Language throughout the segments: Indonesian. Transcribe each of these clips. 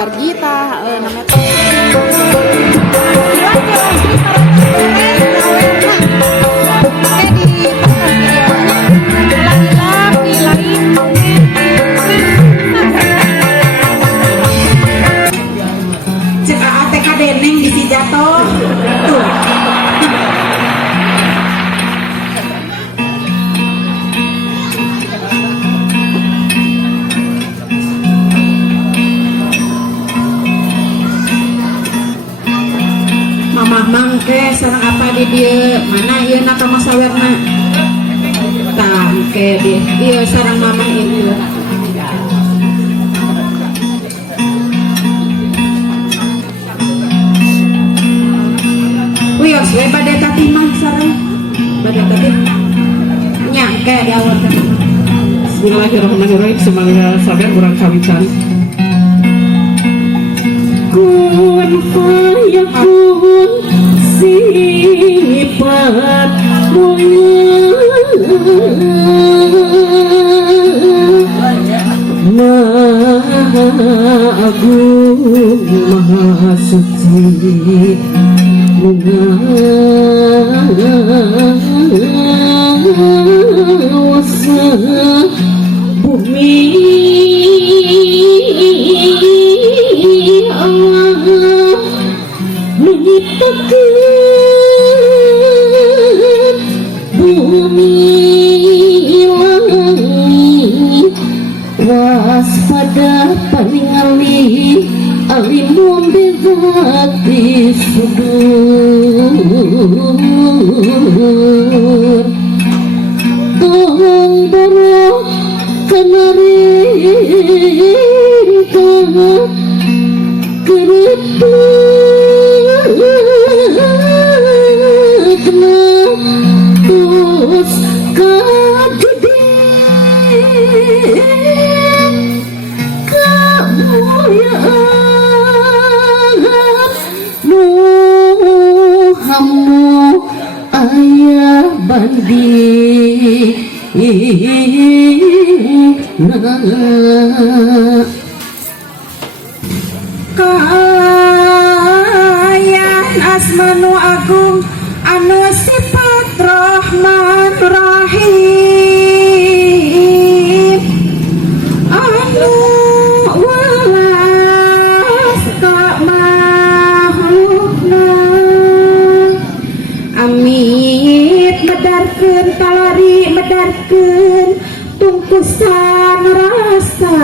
Gita namanya teh bilang ke lagi para beres gawe di videonya di lain cek ATK deneng di si jatuh tuh. Mamah mangke sarang apa di dia mana ieu na ka masawerna tangke dia ieu sarang mamah ieu wios we bade tatimah sareng bade tatimah nyangke di awal tatimah. Bismillahirrahmanirrahim. Semoga sampean kurang kawitan. Kun fayakun sifat mulia Maha Agung Maha Suci mengawasa bumi Allah menciptakan bumi langit waspada paningali alimun bezati sudur Tuhan baro kanaringkah keretagna tus kagedeen kamuliaan nu hamnu ayah banding kahayan asmanu agung anu sifat rahman rahim anu welas ka makhlukna amit medarkeun talari medarkeun tungkusan rasa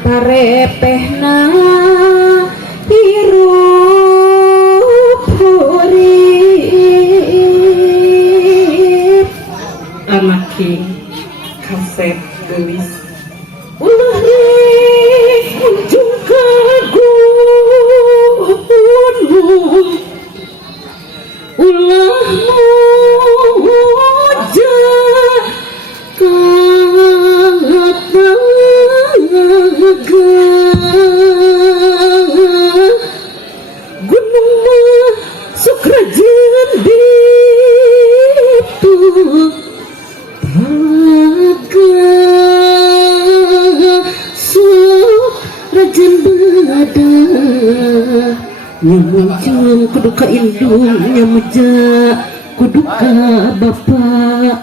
parepehna hirup hurip anak king kaset gelis ulah kunjung ka gunung ulah muja gunung masuk kerajaan bitu talaga sok rajan bada nyamuncung kuduka indung nyamuja kuduka bapak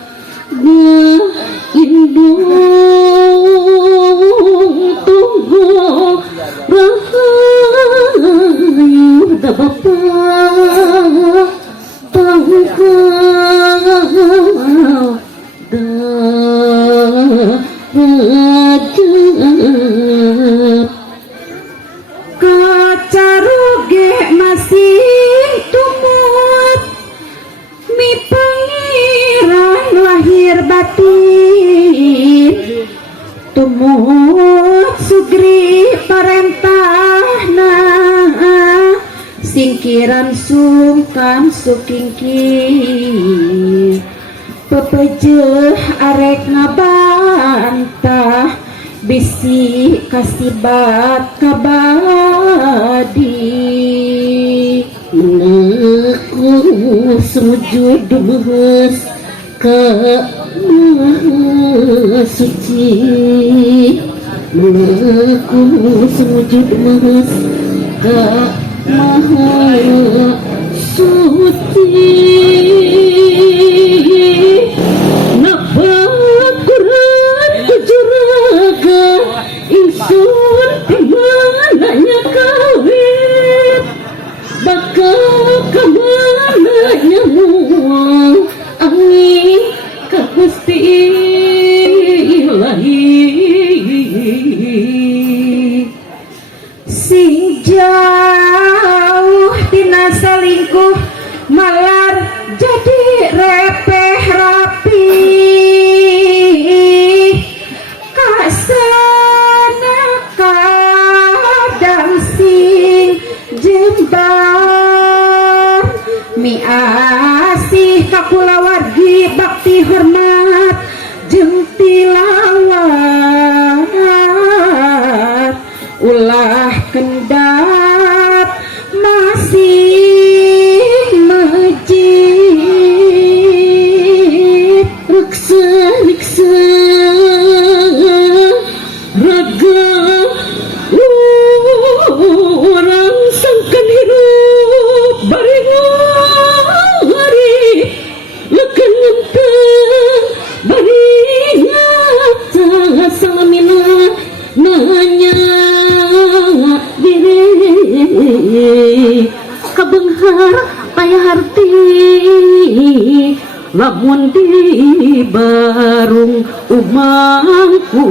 gua indung tunggu rahayu da bapak tangka da rajab kacaruge masih tumut mi pangeran lahir batin tumut sugri parentahna singkiran sungkan sukingki pepejeh arek ngabantah bisi kasibat kabadi aku sujud mehes ke maha suci Meleku sujud mas ka maha suci Nabat Quran kujuraga Insun dimananya kawin Bakal kemananya muang Angin ke Gusti Ilahi Sing jauh tina selingkuh malar jadi repeh rapi kasana kadang sing jembar miasih kakulawargi bakti hormat jeung tilawat ulah kendap masih masjid reksa raga orang sangkan hirup hari lekan ngenteng baringat salamina nanya diri kabenghar payaharti lamun di barung umangku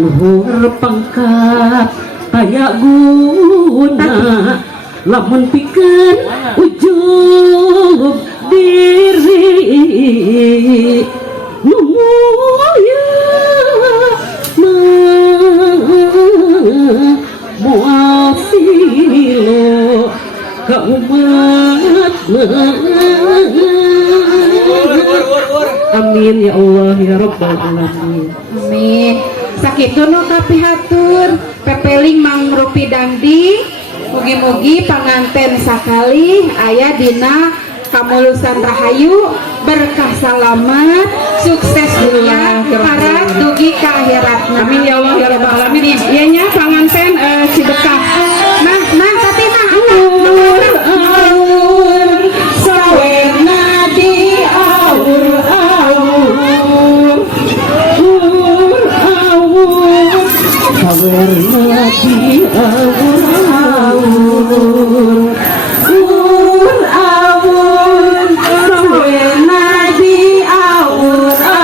luhur pangkat taya guna lamun pikeun ujub diri numuya muafilo ka umat amin ya Allah ya rabbal alamin amin sakitu nu kapihatur pepeling mangrupi dangdi mugi-mugi panganten sakali aya dina kamulusan rahayu berkah selamat sukses dunia akhirat dugi ka akhiratna amin ya Allah ya rabbal alamin ieu nya panganten Cibekah nah tapi mah awur sawerna di awur sawerna di awur sawerna di awur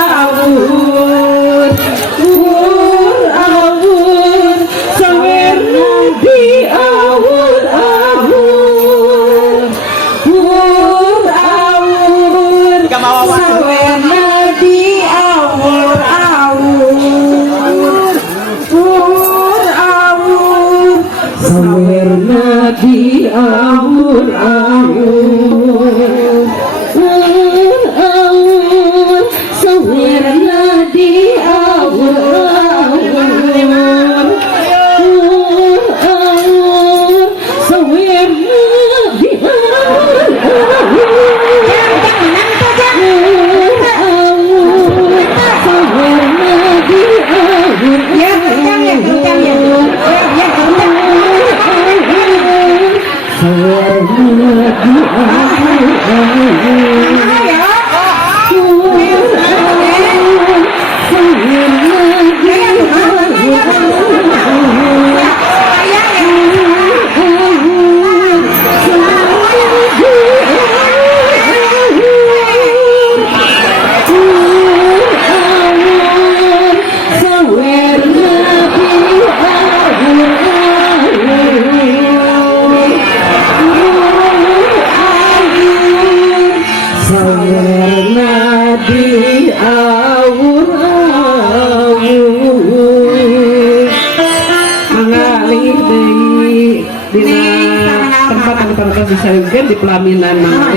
sawerna di sawerna di sawerna di disalingkeun di pelaminan mah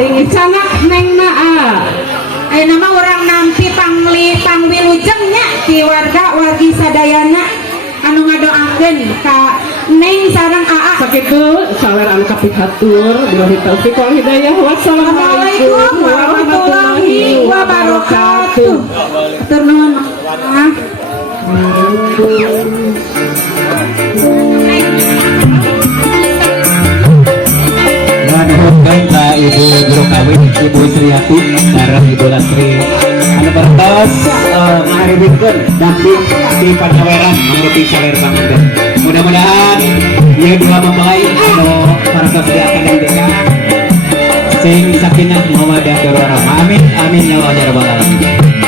lingit sangat neng naa nama orang nampi pangwilujengnya di wargi sadayana anu ngadoakeun ka neng sareng aa sakitu sawer anu kapihatur billahi taufiq wal hidayah wassalamualaikum warahmatullahi wabarakatuh. Turun Nuhunkeun ka Ibu Guru Kawin Ibu Sriati sareng Ibu Lastri anu bertos ngaharibikeun damping di Pangaweran mangrupi saler panganten. Mudah-mudahan ieu dua mempelai anu parantos di akademika sing sakinah mawaddah warahmah. Amin amin ya Allah ya rabbal alamin.